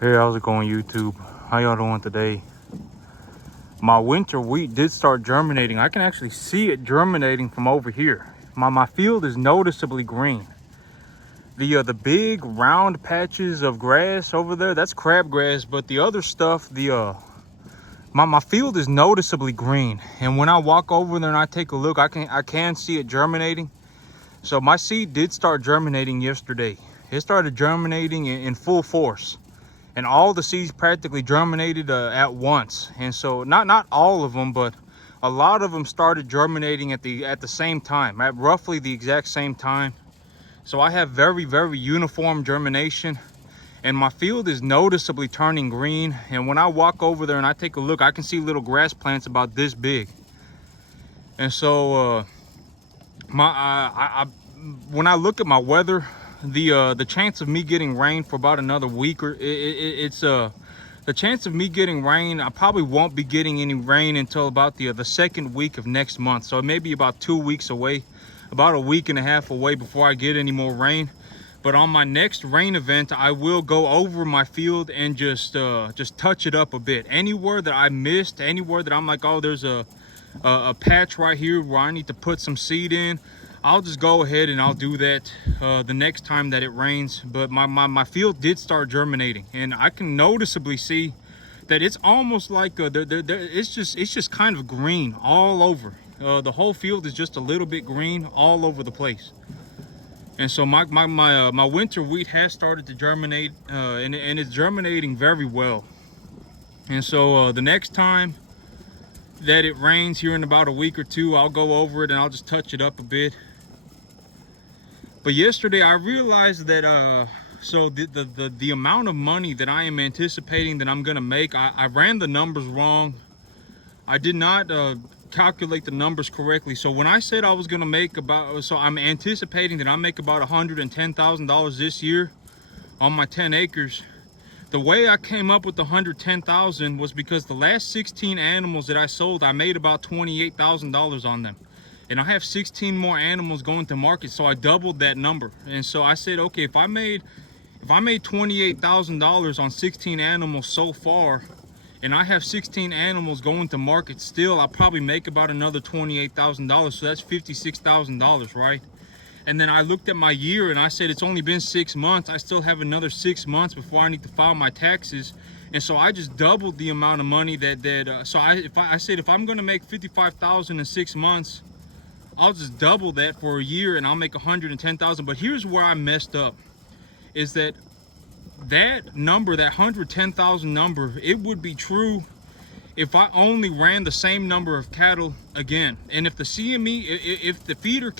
Hey, how's it going, YouTube? How y'all doing today? My winter wheat did start germinating. I can actually see it germinating from over here. My field is noticeably green. The big round patches of grass over there, that's crabgrass, but the other stuff, my field is noticeably green. And when I walk over there and I take a look, I can see it germinating. So my seed did start germinating yesterday. It started germinating in full force. And all the seeds practically germinated at once. And so not all of them, but a lot of them started germinating at the same time, at roughly the exact same time. So I have very uniform germination, and my field is noticeably turning green. And when I walk over there and I take a look, I can see little grass plants about this big. And so when I look at my weather, the chance of me getting rain for about another week, or the chance of me getting rain, I probably won't be getting any rain until about the second week of next month. So it may be about 2 weeks away, about a week and a half away before I get any more rain. But on my next rain event, I will go over my field and just touch it up a bit. Anywhere that I missed, anywhere that I'm like, oh, there's a patch right here where I need to put some seed in, I'll just go ahead and I'll do that the next time that it rains. But my field did start germinating, and I can noticeably see that it's almost like it's just kind of green all over. The whole field is just a little bit green all over the place. And so my winter wheat has started to germinate, and it's germinating very well. And so the next time that it rains here in about a week or two, I'll go over it and I'll just touch it up a bit. But yesterday I realized that so the amount of money that I am anticipating that I'm gonna make, I ran the numbers wrong. I did not calculate the numbers correctly. So when I said I was gonna make so I'm anticipating that I make about $110,000 this year on my 10 acres. The way I came up with the $110,000 was because the last 16 animals that I sold, I made about $28,000 on them. And I have 16 more animals going to market, so I doubled that number. And so I said, okay, if I made $28,000 on 16 animals so far, and I have 16 animals going to market still, I'll probably make about another $28,000. So that's $56,000, right? And then I looked at my year and I said, it's only been 6 months. I still have another 6 months before I need to file my taxes. And so I just doubled the amount of money so I said, if I'm gonna make $55,000 in 6 months, I'll just double that for a year and I'll make $110,000. But here's where I messed up, is that number, that $110,000 number, it would be true if I only ran the same number of cattle again. And if the CME, if the feeder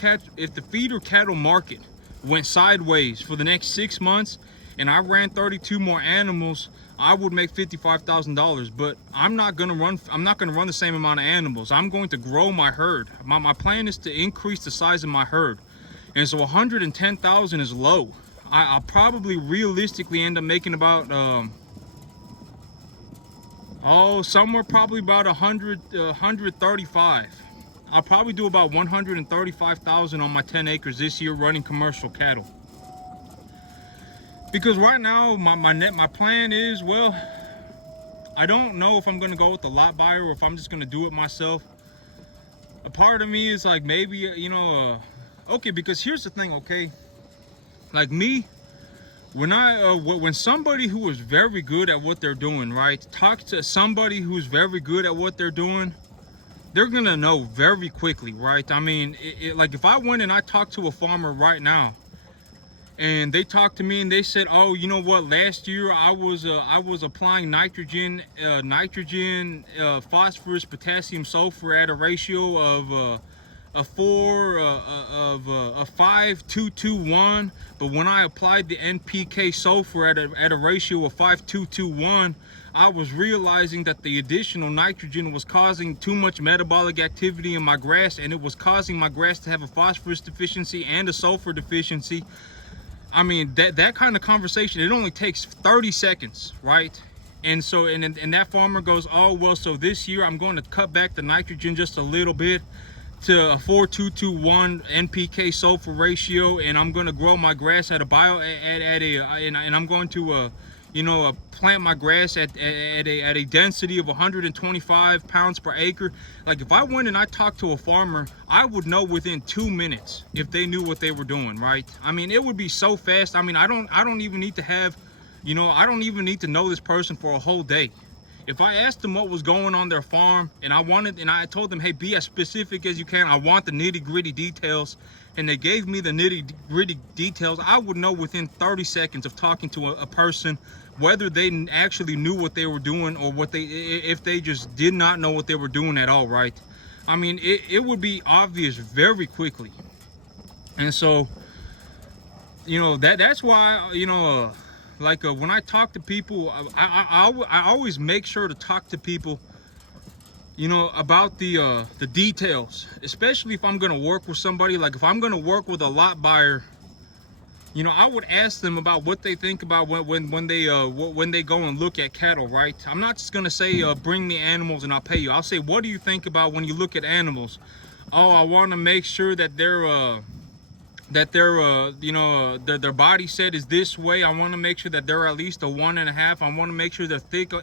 cattle market went sideways for the next 6 months and I ran 32 more animals, I would make $55,000. But I'm not gonna run the same amount of animals. I'm going to grow my herd. My plan is to increase the size of my herd. And so 110,000 is low. I'll probably realistically end up making about somewhere probably about 135. I'll probably do about 135,000 on my 10 acres this year running commercial cattle. Because right now my plan is, well, I don't know if I'm gonna go with the lot buyer or if I'm just gonna do it myself. A part of me is like, maybe, okay, because here's the thing, okay? Like me, when somebody who is very good at what they're doing, right, talk to somebody who's very good at what they're doing, they're gonna know very quickly, right? I mean, like if I went and I talked to a farmer right now and they talked to me and they said, oh, you know what, last year I was applying nitrogen, phosphorus, potassium, sulfur at a ratio of a 5-2-2-1, but when I applied the NPK sulfur at a ratio of 5-2-2-1, I was realizing that the additional nitrogen was causing too much metabolic activity in my grass, and it was causing my grass to have a phosphorus deficiency and a sulfur deficiency. I mean, that kind of conversation, it only takes 30 seconds, right? And so, and that farmer goes, oh, well, so this year I'm going to cut back the nitrogen just a little bit to a 4-2-2-1 NPK sulfur ratio, and I'm going to grow my grass at a and I'm going to plant my grass at a density of 125 pounds per acre. Like if I went and I talked to a farmer, I would know within 2 minutes if they knew what they were doing, right? I mean, it would be so fast. I mean, I don't even need to have, I don't even need to know this person for a whole day. If I asked them what was going on their farm and I told them, hey, be as specific as you can, I want the nitty-gritty details, and they gave me the nitty-gritty details, I would know within 30 seconds of talking to a person whether they actually knew what they were doing or if they just did not know what they were doing at all, right? I mean, it would be obvious very quickly. And so, that's why, when I talk to people, I always make sure to talk to people, about the details, especially if I'm gonna work with somebody. Like if I'm gonna work with a lot buyer, I would ask them about what they think about when they go and look at cattle, right? I'm not just gonna say bring me animals and I'll pay you. I'll say, what do you think about when you look at animals? Oh, I want to make sure that their body set is this way. I want to make sure that they're at least a 1.5. I want to make sure they're thick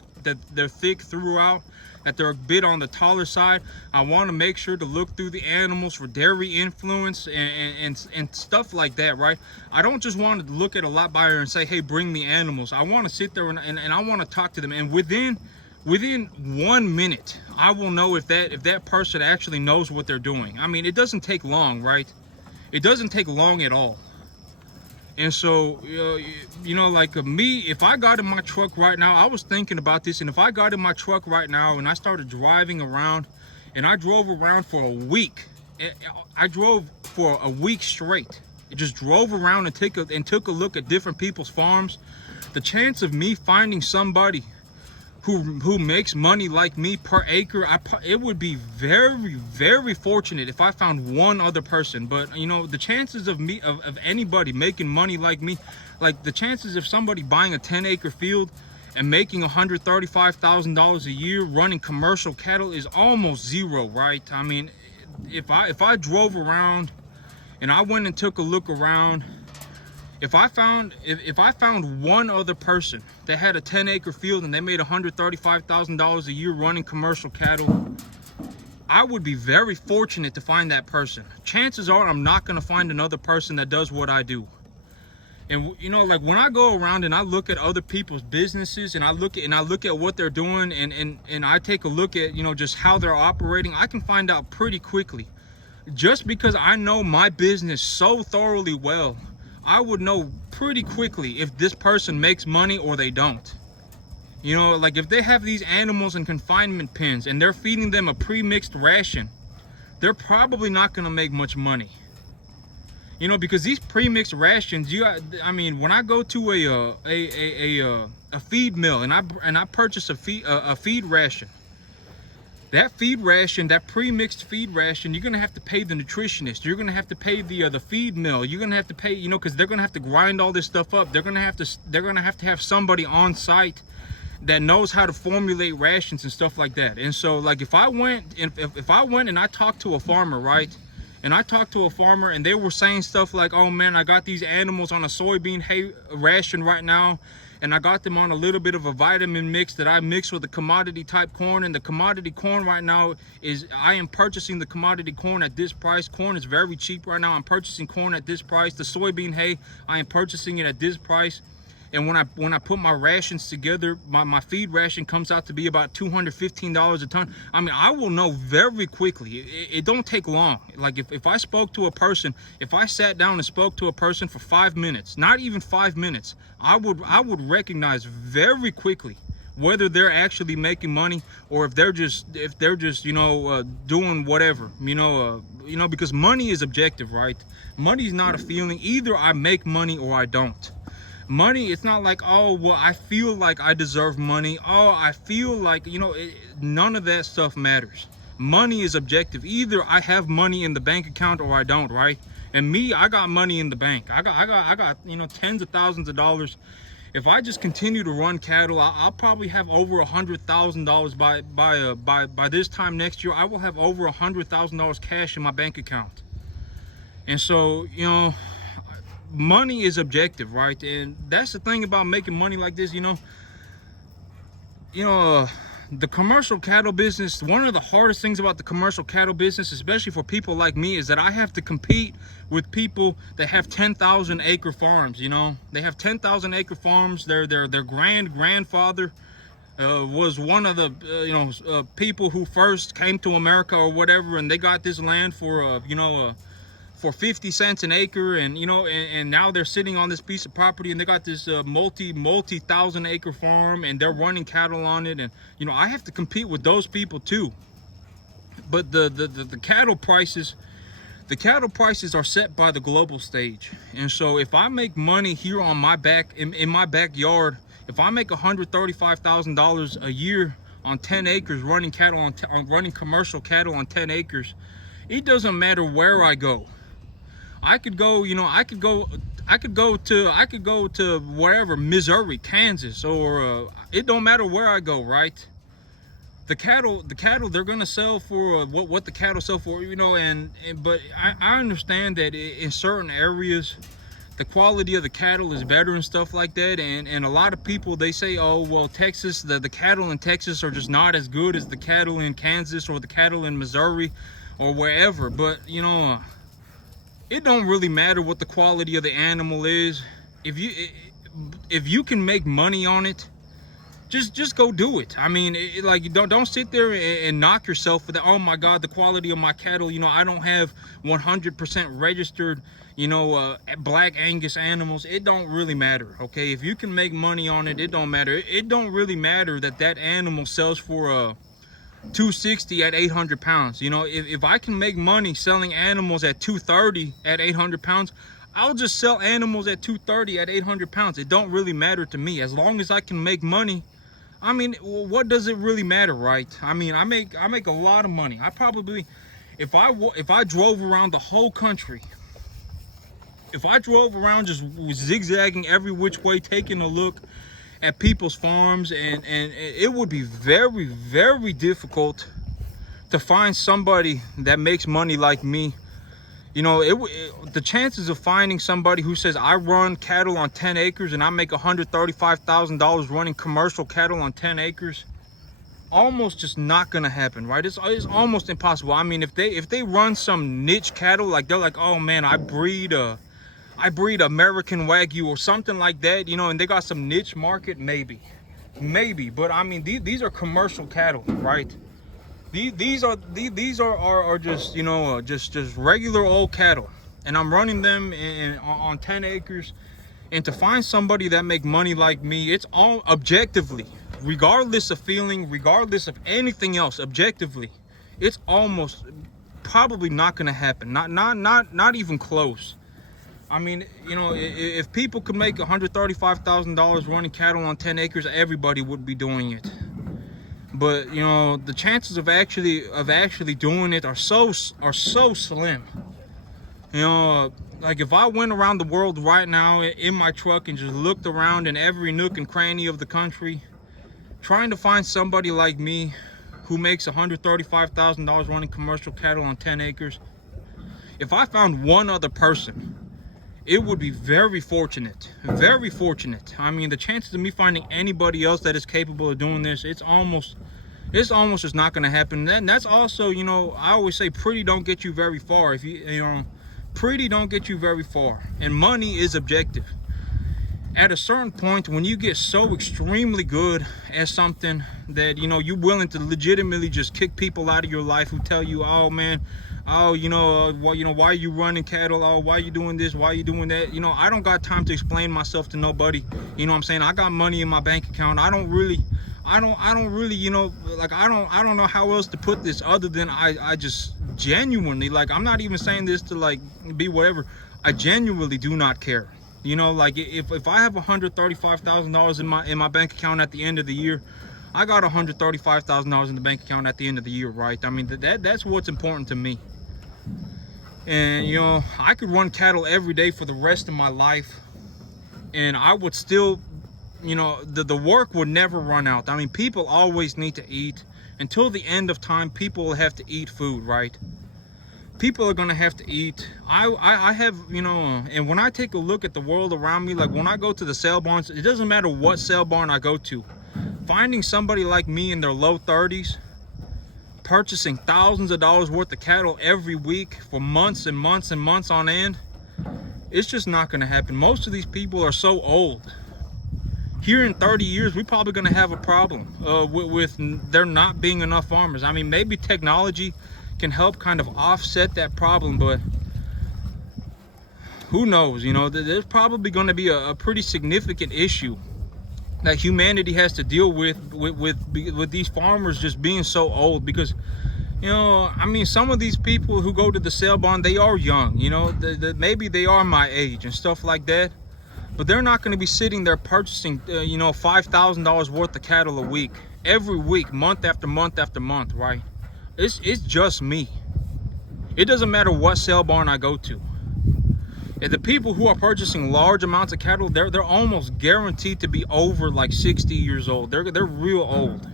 throughout, that they're a bit on the taller side. I want to make sure to look through the animals for dairy influence and stuff like that, right? I don't just want to look at a lot buyer and say, hey, bring me animals. I want to sit there and I want to talk to them, and within 1 minute I will know if that person actually knows what they're doing. I mean, it doesn't take long, right? It doesn't take long at all. And so, like me, if I got in my truck right now, I was thinking about this, and if I got in my truck right now and I started driving around, and I drove around for a week, I drove for a week straight. I just drove around and took a look at different people's farms. The chance of me finding somebody who makes money like me per acre, it would be very, very fortunate if I found one other person. But the chances of anybody making money like me, like the chances of somebody buying a 10-acre field and making $135,000 a year running commercial cattle is almost zero, right? I mean, if I drove around and I went and took a look around, if I found one other person that had a 10-acre field and they made $135,000 a year running commercial cattle, I would be very fortunate to find that person. Chances are I'm not going to find another person that does what I do. And like when I go around and I look at other people's businesses and I look at what they're doing and I take a look at just how they're operating, I can find out pretty quickly. Just because I know my business so thoroughly well, I would know pretty quickly if this person makes money or they don't. Like if they have these animals in confinement pens and they're feeding them a pre-mixed ration, they're probably not going to make much money. Because these pre-mixed rations, I mean, when I go to a feed mill and I purchase a feed ration, that feed ration, that pre-mixed feed ration, you're gonna have to pay the nutritionist. You're gonna have to pay the feed mill. You're gonna have to pay, because they're gonna have to grind all this stuff up. They're gonna have to have somebody on site that knows how to formulate rations and stuff like that. And so, like, if I went and I talked to a farmer, right? And I talked to a farmer and they were saying stuff like, oh man, I got these animals on a soybean hay ration right now, and I got them on a little bit of a vitamin mix that I mix with the commodity type corn, and the commodity corn right now I am purchasing the commodity corn at this price. Corn is very cheap right now. I'm purchasing corn at this price. The soybean hay, I am purchasing it at this price. And when I put my rations together, my feed ration comes out to be about $215 a ton. I mean, I will know very quickly. It don't take long. Like if I spoke to a person, if I sat down and spoke to a person for 5 minutes, not even 5 minutes, I would recognize very quickly whether they're actually making money or if they're just doing whatever, because money is objective, right? Money is not a feeling. Either I make money or I don't. Money, it's not like, oh, well, I feel like I deserve money. Oh, I feel like, none of that stuff matters. Money is objective. Either I have money in the bank account or I don't, right? And me, I got money in the bank. I got tens of thousands of dollars. If I just continue to run cattle, I'll probably have over $100,000 by this time next year. I will have over $100,000 cash in my bank account. And so, money is objective, right? And that's the thing about making money like this, the commercial cattle business, one of the hardest things about the commercial cattle business, especially for people like me, is that I have to compete with people that have 10,000 acre farms. They have 10,000 acre farms. Their grandfather was one of the people who first came to America or whatever, and they got this land for 50 cents an acre, and now they're sitting on this piece of property, and they got this multi-thousand acre farm, and they're running cattle on it. And I have to compete with those people too. But the cattle prices are set by the global stage. And so if I make money here on my in my backyard, if I make $135,000 a year on 10 acres running cattle on running commercial cattle on 10 acres, it doesn't matter where I go. I could go to wherever, Missouri, Kansas, or it don't matter where I go, right? The cattle, they're gonna sell for what the cattle sell for, but I understand that in certain areas, the quality of the cattle is better and stuff like that. And a lot of people, they say, oh, well, Texas, the cattle in Texas are just not as good as the cattle in Kansas or the cattle in Missouri or wherever. But it don't really matter what the quality of the animal is. If you can make money on it, just go do it. I mean, don't sit there and knock yourself for that. Oh my God, the quality of my cattle. I don't have 100% registered, Black Angus animals. It don't really matter. Okay, if you can make money on it, it don't matter. It don't really matter that animal sells for $260 at 800 pounds. If I can make money selling animals at $230 at 800 pounds, I'll just sell animals at $230 at 800 pounds. It don't really matter to me, as long as I can make money. I mean, what does it really matter, right? I mean, I make a lot of money. I probably, if I drove around the whole country, if I drove around just zigzagging every which way, taking a look at people's farms, and it would be very, very difficult to find somebody that makes money like me. The chances of finding somebody who says, I run cattle on 10 acres and I make $135,000 running commercial cattle on 10 acres, almost just not gonna happen, right? It's almost impossible. I mean, if they run some niche cattle, like they're like, oh man, I breed American Wagyu or something like that, and they got some niche market, maybe. But I mean, these are commercial cattle, right? These are just just regular old cattle, and I'm running them on 10 acres. And to find somebody that make money like me, it's all objectively, regardless of feeling, regardless of anything else, objectively, it's almost probably not gonna happen. Not even close. I mean, if people could make $135,000 running cattle on 10 acres, everybody would be doing it. But the chances of actually doing it are so slim. Like if I went around the world right now in my truck and just looked around in every nook and cranny of the country, trying to find somebody like me who makes $135,000 running commercial cattle on 10 acres, if I found one other person, it would be very fortunate, very fortunate. I mean, the chances of me finding anybody else that is capable of doing this, it's almost just not going to happen. And that's also, I always say, pretty don't get you very far. Pretty don't get you very far. And money is objective. At a certain point, when you get so extremely good at something that, you're willing to legitimately just kick people out of your life who tell you, oh man, oh, why are you running cattle? Oh, why are you doing this? Why are you doing that? I don't got time to explain myself to nobody. You know what I'm saying? I got money in my bank account. I don't really, I don't know how else to put this other than I just genuinely, I'm not even saying this to be whatever. I genuinely do not care. If I have $135,000 in my bank account at the end of the year, I got $135,000 in the bank account at the end of the year, right? I mean, that's what's important to me. And I could run cattle every day for the rest of my life, and I would still, the work would never run out. I mean, people always need to eat. Until the end of time, people will have to eat food, right? people are gonna have to eat. I have, you know, and when I take a look at the world around me, like when I go to the sale barns, it doesn't matter what sale barn I go to, finding somebody like me in their low 30s purchasing thousands of dollars worth of cattle every week for months and months and months on end, it's just not going to happen. Most of these people are so old. Here in 30 years, we're probably going to have a problem with there not being enough farmers. I mean, maybe technology can help kind of offset that problem, but who knows? You know, there's probably going to be a pretty significant issue that humanity has to deal with these farmers just being so old. Because, you know, I mean, some of these people who go to the sale barn, they are young, you know, maybe they are my age and stuff like that, but they're not going to be sitting there purchasing you know, $5,000 worth of cattle a week, every week, month after month after month, right? It's just me. It doesn't matter what sale barn I go to. And the people who are purchasing large amounts of cattle, they're almost guaranteed to be over like 60 years old. They're real old.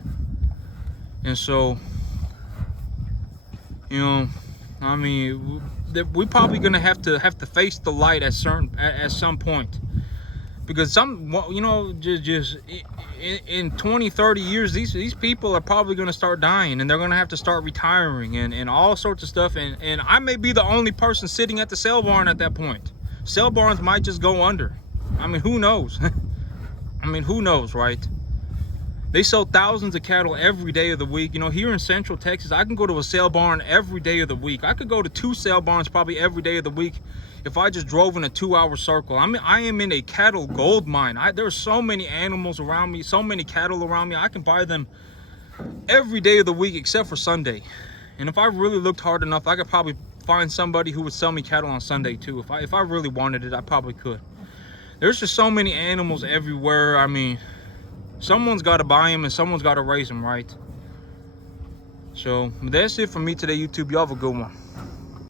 And so, you know, I mean, we're probably gonna have to face the light at some point, because some, you know, just in 20, 30 years, these people are probably gonna start dying, and they're gonna have to start retiring and all sorts of stuff. And I may be the only person sitting at the sale barn at that point. Sale barns might just go under. I mean, who knows? I mean, who knows, right? They sell thousands of cattle every day of the week. You know, here in Central Texas, I can go to a sale barn every day of the week. I could go to 2 sale barns probably every day of the week if I just drove in a 2-hour circle. I mean, I am in a cattle gold mine. There are so many animals around me, so many cattle around me. I can buy them every day of the week except for Sunday. And if I really looked hard enough, I could probably find somebody who would sell me cattle on Sunday too. If I really wanted it, I probably could. There's just so many animals everywhere. I mean, someone's got to buy them and someone's got to raise them, right? So that's it for me today, YouTube. Y'all have a good one.